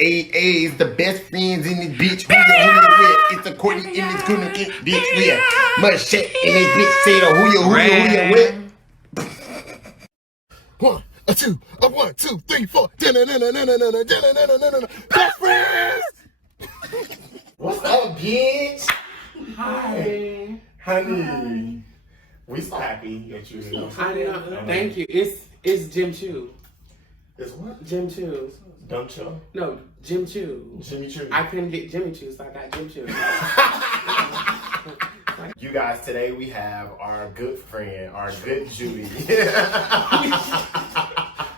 it's the best friends in this bitch. Who you with? It's a Quartney in this bitch. Yeah. Machet in this bitch. Say who you with? 1, 2, 1, 2, 3, 4. Best friends. What's up, bitch? Hi. Honey. We so happy that you're here. I know. Thank you. It's Jim Choo. It's what? Jim Choo. Dumb Choo? No, Jim Choo. Jimmy Choo. I couldn't get Jimmy Choo, so I got Jim Choo. You guys, today we have our good friend, our good Judy.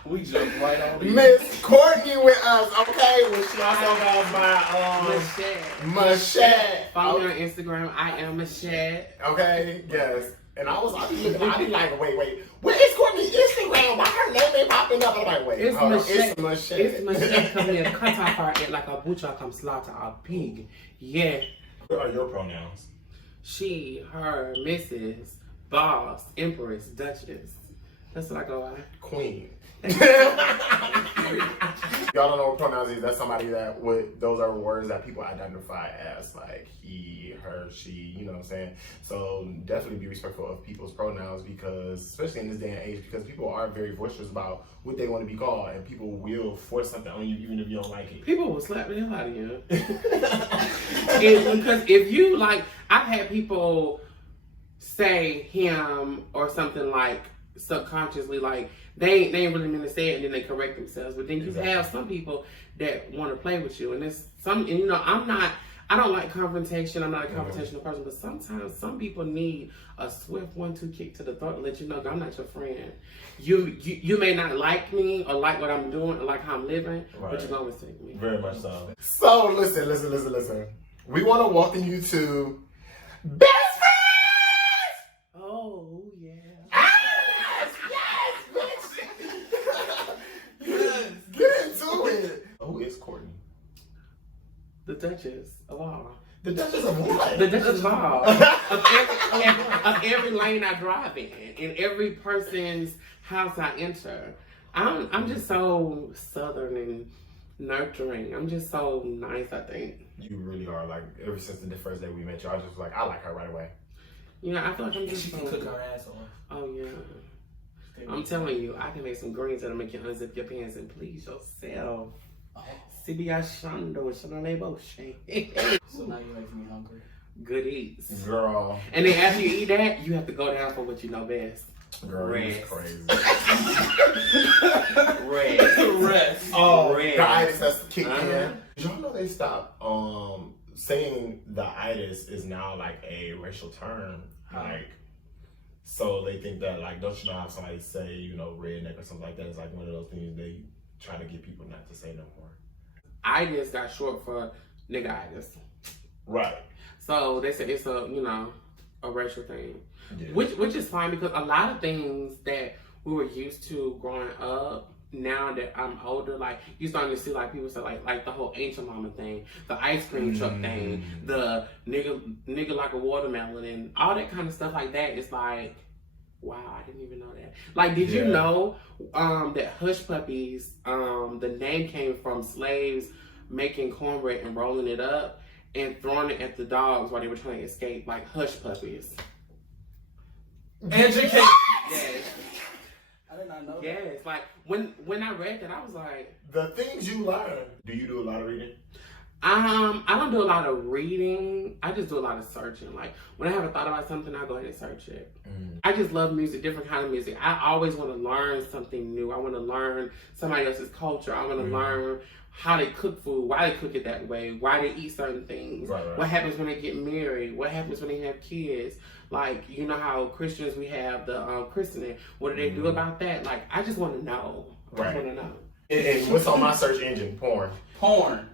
We jumped right on it. Miss Quartney with us, okay? Which she also goes by Machet. Follow me on Instagram. I am Machet. Okay, yes. And I be like, wait. Where is Quartney's Instagram? Why her name ain't popping up? I'm like, wait. It's Machet. It's Machet. It's Machet coming in cut off our head like a butcher come slaughter a pig. Yeah. What are your pronouns? She, her, Mrs., Boss, Empress, Duchess. That's what I go by. Queen. Y'all don't know what pronouns is. That's somebody that those are words that people identify as like he, her, she, you know what I'm saying? So definitely be respectful of people's pronouns, because especially in this day and age, because people are very boisterous about what they want to be called, and people will force something on you even if you don't like it. People will slap the hell out of you. Because if you like, I've had people say him or something like subconsciously, like they ain't really meant to say it, and then they correct themselves. But then you have some people that want to play with you, and there's some, and you know, I don't like confrontation. I'm not a confrontational person, but sometimes some people need a swift 1-2 kick to the throat to let you know I'm not your friend. You may not like me or like what I'm doing or like how I'm living, but you're gonna mistake me. Very much so. So listen. We want to welcome you to Bestfrenz. Oh yeah. Get into it. Who is Quartney? The Duchess of all. The Duchess of what? The Duchess of all. of every lane I drive in every person's house I enter. I'm just so southern and nurturing. I'm just so nice, I think. You really are. Like, ever since the first day we met you, I was just like, I like her right away. You know, I feel like I'm just She can cook her ass off. Oh yeah. I'm telling you, I can make some greens that'll make you unzip your pants and please yourself. CBI Shando, Shanalebo. So now you make me hungry. Good eats. Girl. And then after you eat that, you have to go down for what you know best. Girl, Rest. you crazy. Rest. Oh, Rest. the itis has to kick in. Did y'all know they stopped saying the itis is now like a racial term? Like, so they think that, like, don't you know how somebody say, you know, redneck or something like that? It's like one of those things they try to get people not to say no more. Itis got short for nigga-itis. Right. So they said it's a, you know, a racial thing. Yeah. Which is fine, because a lot of things that we were used to growing up, now that I'm older, like, you starting to see, like, people say, like the whole ancient mama thing, the ice cream truck thing, the nigga like a watermelon, and all that kind of stuff like that. It's like, wow, I didn't even know that. Like, did you know that hush puppies, the name came from slaves making cornbread and rolling it up and throwing it at the dogs while they were trying to escape, like hush puppies. Educate. Yes. I did not know that. Yes, like when I read that, I was like, The things you learn. Do you do a lot of reading? I don't do a lot of reading. I just do a lot of searching. Like, when I have a thought about something, I go ahead and search it. I just love music, different kind of music. I always want to learn something new. I want to learn somebody else's culture. I want to learn how they cook food, why they cook it that way, why they eat certain things, what happens when they get married, what happens when they have kids. Like, you know how Christians, we have the christening. What do they do about that? Like, I just want to know. I just want to know. And what's on my search engine? Porn. Porn.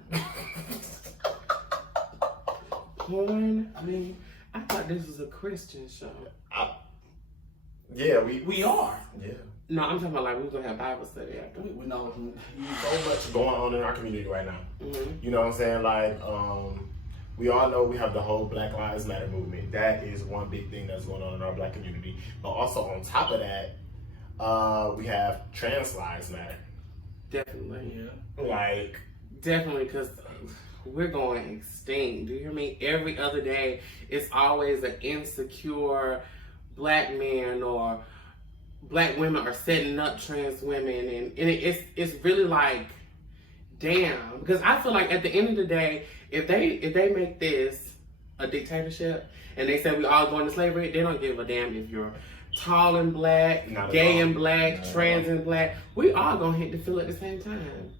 Porn? I mean, I thought this was a Christian show. Yeah, We are. Yeah. No, I'm talking about like we was gonna have Bible study after. We know. So much going on in our community right now. You know what I'm saying? Like, we all know we have the whole Black Lives Matter movement. That is one big thing that's going on in our Black community. But also on top of that, we have Trans Lives Matter. Definitely. Yeah. Like, Definitely, because we're going extinct. Do you hear me? Every other day, it's always an insecure black man or black women are setting up trans women, and it's really like, damn. Because I feel like at the end of the day, if they make this a dictatorship and they say we all going to slavery, they don't give a damn if you're tall and black, gay and black, trans and black. We all gonna hit the field at the same time.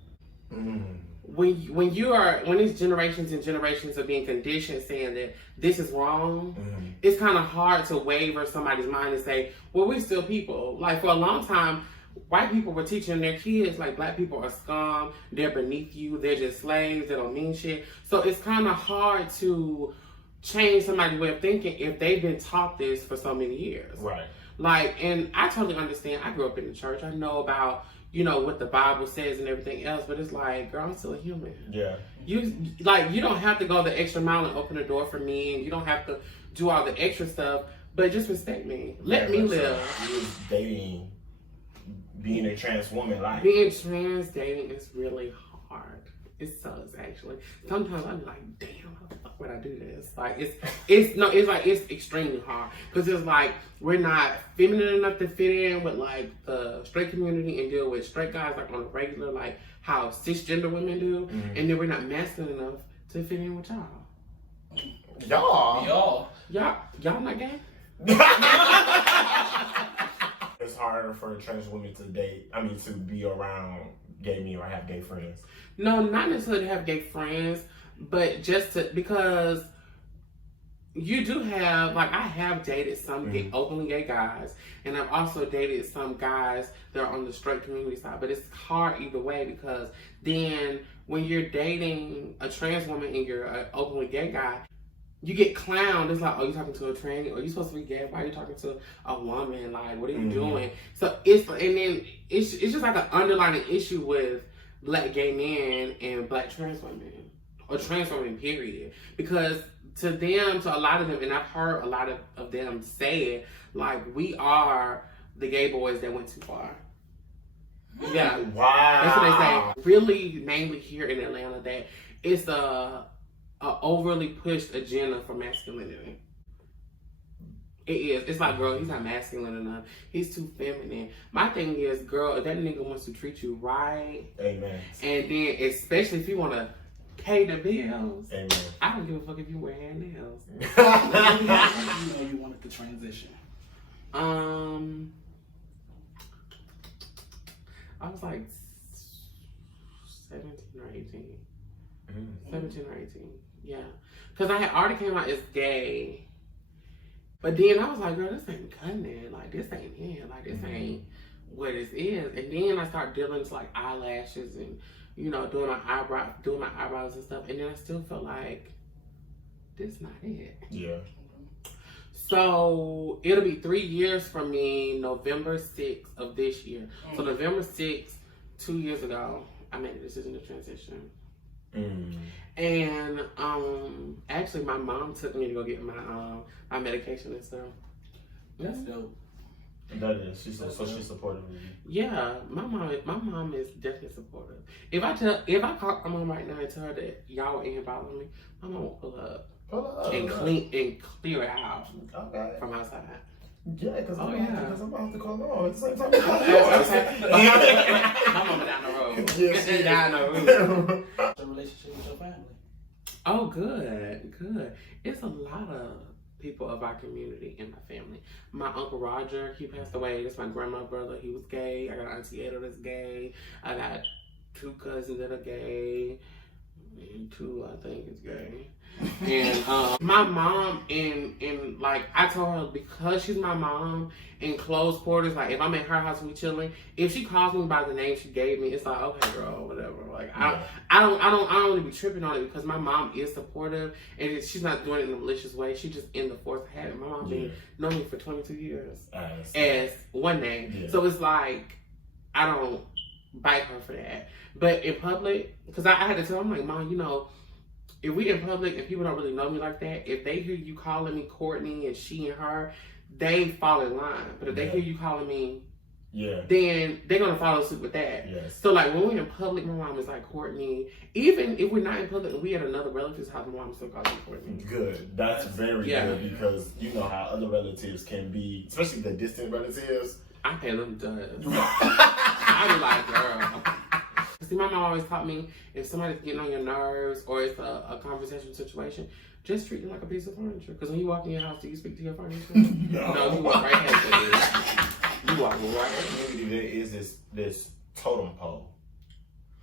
When these generations and generations are being conditioned saying that this is wrong, it's kind of hard to waver somebody's mind and say, well, we're still people. Like, for a long time, white people were teaching their kids, like, black people are scum, they're beneath you, they're just slaves, they don't mean shit. So it's kind of hard to change somebody's way of thinking if they've been taught this for so many years. Right. Like, and I totally understand. I grew up in the church. I know about, you know, what the Bible says and everything else, but it's like, girl, I'm still a human. Yeah. You don't have to go the extra mile and open the door for me, and you don't have to do all the extra stuff, but just respect me. Let me live. You was dating, being a trans woman, like. Being trans dating is really hard. It sucks, actually. Sometimes I'm like, damn, how the fuck would I do this? Like, it's extremely hard. Because it's like, we're not feminine enough to fit in with, like, the straight community and deal with straight guys, like, on a regular, like, how cisgender women do. And then we're not masculine enough to fit in with y'all. Y'all not gay? It's harder for a trans woman to to be around gay men or have gay friends. No, not necessarily to have gay friends, but because you do have, like, I have dated some openly gay guys, and I've also dated some guys that are on the straight community side, but it's hard either way, because then when you're dating a trans woman and you're an openly gay guy, you get clowned. It's like, oh, you talking to a tranny? Or you supposed to be gay? Why are you talking to a woman? Like, what are you doing? So it's just like an underlying issue with black gay men and black trans women, or trans women, period. Because to a lot of them, and I've heard a lot of them say it, like, we are the gay boys that went too far. Yeah. Wow. That's what they say. Really, mainly here in Atlanta, that it's a overly pushed agenda for masculinity. It is. It's like, girl, he's not masculine enough. He's too feminine. My thing is, girl, if that nigga wants to treat you right, amen. And then, especially if you want to pay the bills, amen. I don't give a fuck if you wear hair nails. You know you wanted to transition. I was like 17 or 18. 17 or 18, yeah. Because I had already came out as gay. But then I was like, girl, this ain't cutting it. Like, this ain't it. Like, this ain't what this is. And then I started dealing with, like, eyelashes and, you know, doing my eyebrows and stuff. And then I still felt like, this not it. Yeah. So it'll be 3 years from me, November 6th of this year. So November 6th, 2 years ago, I made a decision to transition. And actually, my mom took me to go get my medication and stuff. That's dope. That is. She's supportive of you. Yeah, my mom is definitely supportive. If I call my mom right now and tell her that y'all were in here bothering me, my mom will pull up and clear it out from outside. Yeah, because I'm about to call on at the same time. My mama down the road. Yeah, she's down the road. The relationship with your family. Oh, good. It's a lot of people of our community in my family. My Uncle Roger, he passed away. That's my grandma's brother. He was gay. I got Auntie Ada that's gay. I got 2 cousins that are gay. And 2, I think, is gay. And my mom, and like, I told her, because she's my mom, in close quarters, like, if I'm at her house and we chilling, if she calls me by the name she gave me, it's like, okay, girl, whatever. Like, I don't really be tripping on it, because my mom is supportive, and she's not doing it in a malicious way. She's just in the force of habit. My mom been knowing me for 22 years as one name. Yeah. So it's like, I don't bite her for that. But in public, because I had to tell her, I'm like, Mom, you know, if we in public and people don't really know me like that, if they hear you calling me Quartney and she and her, they fall in line. But if they hear you calling me Yeah. then they're gonna follow suit with that. Yes. So like when we're in public, my mom is like Quartney. Even if we're not in public and we at another relative's house, my mom still calls me Quartney. Good. That's very good because you know how other relatives can be, especially the distant relatives. I pay them dust. I be like, girl. See, my mom always taught me if somebody's getting on your nerves or it's a conversation situation, just treat them like a piece of furniture. Because when you walk in your house, do you speak to your furniture? No, you walk right past it. You walk right past it. There is this totem pole.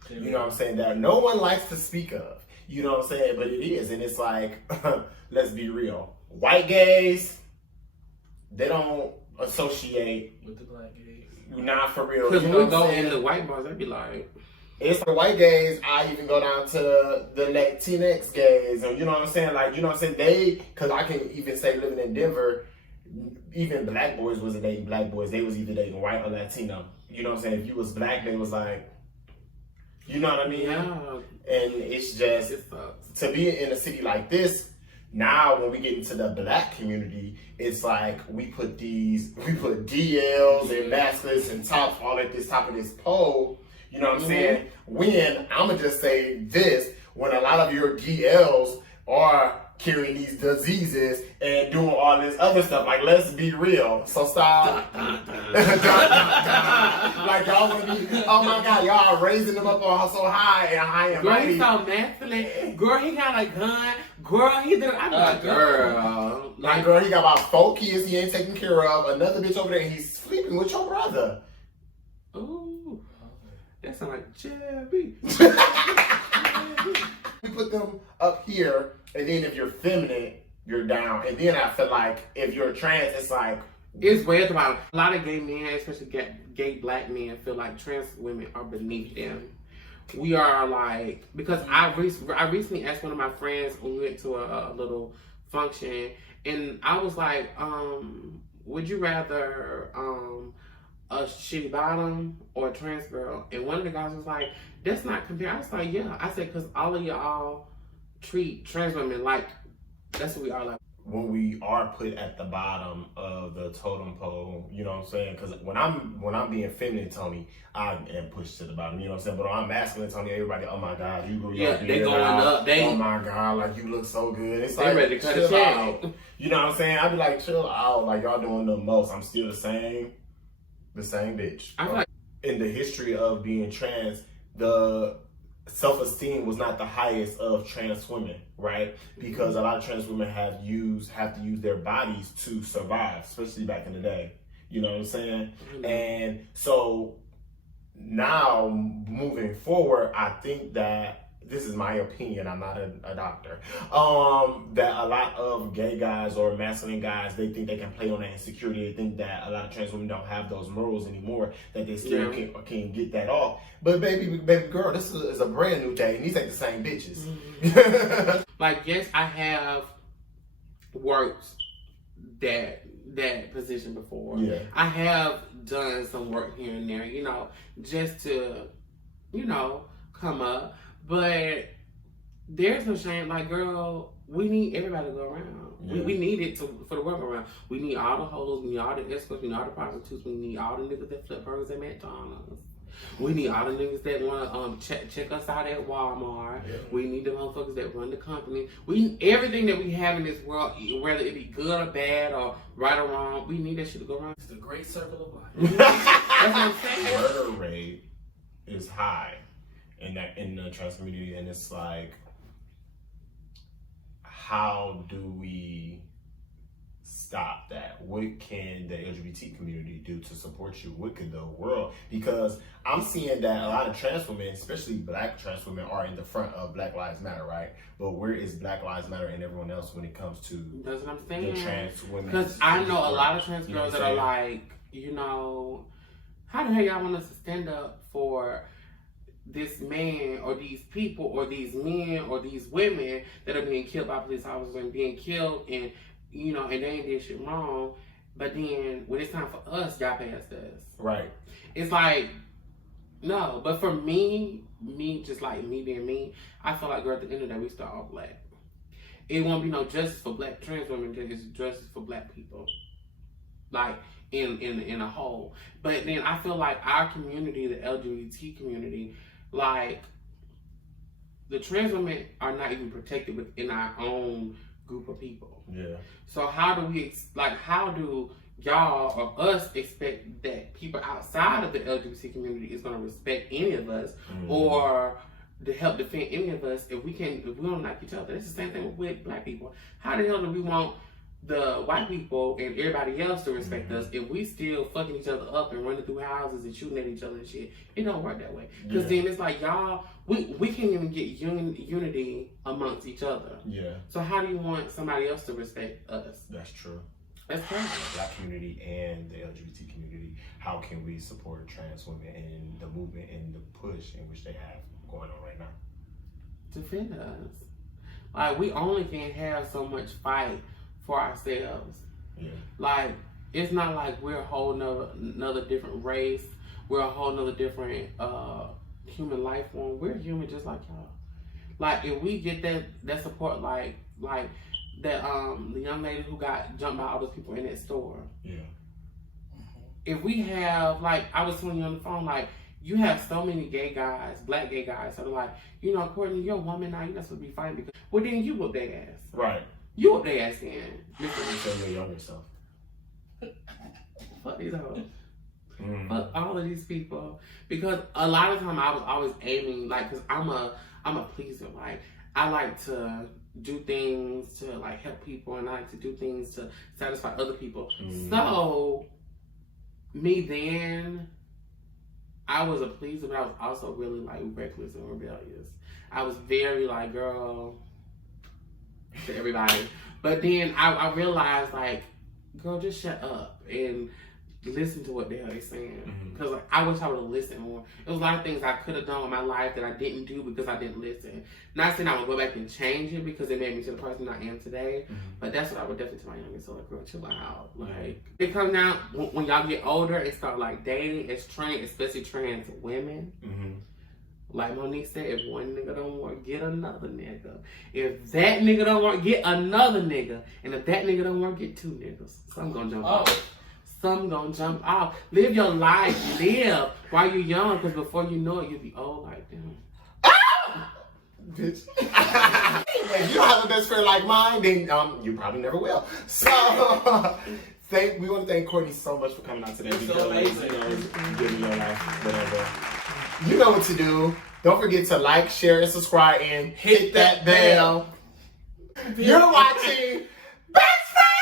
You know what I'm saying? That no one likes to speak of. You know what I'm saying? But it is. And it's like, let's be real. White gays, they don't associate with the black gays. Not for real. Because you when know we go in the white bars, they'd be like, it's the white gays. I even go down to the Latinx gays, and you know what I'm saying. Like, you know what I'm saying. Because I can even say living in Denver, even black boys wasn't dating black boys. They was either dating white or Latino. You know what I'm saying. If you was black, they was like, you know what I mean. yeah. And it's just to be in a city like this. Now, when we get into the black community, it's like we put DLs and masklets and tops all at this top of this pole. You know what I'm saying? When, I'm going to just say this, when a lot of your DLs are carrying these diseases and doing all this other stuff, like, let's be real. So stop. Like, y'all want to be, oh my God, y'all are raising them up on so high and high and girl, mighty. he's so masculine. Girl, he got a gun. Girl, he did. I'm like, girl. Like, girl, he got about 4 kids he ain't taking care of. Another bitch over there, and he's sleeping with your brother. Ooh. That sound like Chubby. We put them up here, and then if you're feminine, you're down. And then I feel like if you're trans, it's like... It's weird about a lot of gay men, especially gay black men, feel like trans women are beneath them. We are like... Because I recently asked one of my friends when we went to a little function, and I was like, would you rather... a shitty bottom or a trans girl? And one of the guys was like, that's not compared. I was like, yeah. I said, because all of y'all treat trans women like that's what we are like. When we are put at the bottom of the totem pole, you know what I'm saying? Because when I'm being feminine, Tony, I am pushed to the bottom, you know what I'm saying? But when I'm masculine, Tony, everybody, oh my God, you grew your they going up. Oh my God, like you look so good. It's they like, ready to cut chill a check. out. You know what I'm saying? I'd be like, chill out. Like y'all doing the most. I'm still the same bitch. I feel like in the history of being trans, the self-esteem was not the highest of trans women, right? Because a lot of trans women have to use their bodies to survive, especially back in the day. You know what I'm saying? Mm-hmm. And so now moving forward, I think that this is my opinion, I'm not a doctor, that a lot of gay guys or masculine guys, they think they can play on that insecurity. They think that a lot of trans women don't have those morals anymore, that they still can get that off. But baby girl, this is a brand new day, and these ain't the same bitches. Mm-hmm. Like, yes, I have worked that position before. Yeah. I have done some work here and there, you know, just to, you know, come up. But there's no shame. Like, girl, we need everybody to go around. Yeah. We need it for the work around. We need all the hoes, we need all the escorts, we need all the prostitutes, we need all the niggas that flip burgers at McDonald's. We need all the niggas that want to check us out at Walmart. Yeah. We need the motherfuckers that run the company. We need everything that we have in this world, whether it be good or bad or right or wrong, we need that shit to go around. It's the great circle of life. That's what I'm saying. Murder rate is high in the trans community, and it's like, how do we stop that? What can the LGBT community do to support you? What can the world? Because I'm seeing that a lot of trans women, especially black trans women, are in the front of Black Lives Matter, right? But where is Black Lives Matter and everyone else when it comes to that's what I'm saying. The trans women? Because I know a lot of trans girls that are like, you know, how the hell y'all want us to stand up for this man or these people or these men or these women that are being killed by police officers and being killed, and you know, and they ain't did shit wrong, but then when it's time for us, y'all past us. Right. It's like, no, but for me, just like me being me, I feel like, girl, at the end of the day, we still all black. It won't be no justice for black trans women, it's justice for black people. like in a whole. But then I feel like our community, the LGBT community, like the trans women are not even protected within our own group of people. Yeah. So how do y'all or us expect that people outside of the LGBT community is going to respect any of us or to help defend any of us if we don't like each other? It's the same thing with black people. How the hell do we want the white people and everybody else to respect us if we still fucking each other up and running through houses and shooting at each other and shit? It don't work that way. Because then it's like, y'all, we can't even get unity amongst each other. Yeah. So how do you want somebody else to respect us? That's true. That's crazy. The black community and the LGBT community, how can we support trans women in the movement and the push in which they have going on right now? Defend us. Like, we only can have so much fight for ourselves. Yeah. Like, it's not like we're a whole another different race. We're a whole nother different human life form. We're human just like y'all. Like, if we get that support, like that the young lady who got jumped by all those people in that store. Yeah. If we have, like, I was telling you on the phone, like, you have so many gay guys, black gay guys, that are like, you know, Courtney, you're a woman now, you're not supposed to be fighting because, well, then you whoop their ass. Right. You whoop their ass in. You tell your younger self. Fuck these hoes. Fuck all of these people. Because a lot of time I was always aiming, like, because I'm a pleaser. Like, I like to do things to, like, help people, and I like to do things to satisfy other people. So, me then, I was a pleaser, but I was also really, like, reckless and rebellious. I was very, like, girl, to everybody. But then I realized, like, girl, just shut up and listen to what the hell they're saying. Because like, I wish I would have listened more. There was a lot of things I could have done in my life that I didn't do because I didn't listen. Not saying I would go back and change it because it made me to the person I am today. But that's what I would definitely tell my youngest. So like, girl, chill out. Like, it comes down when y'all get older and start like dating as trans, especially trans women. Like Monique said, if one nigga don't want, get another nigga. If that nigga don't want, get another nigga. And if that nigga don't want, get two niggas. Some gonna jump off. Some gonna jump off. Live your life. Live while you're young, because before you know it, you'll be old like them. Bitch. If you don't have a best friend like mine, then you probably never will. So, we want to thank Courtney so much for coming out today. It's so amazing. Giving your life, whatever. You know what to do. Don't forget to like, share, and subscribe, and hit that bell. You're watching Bestfrenz.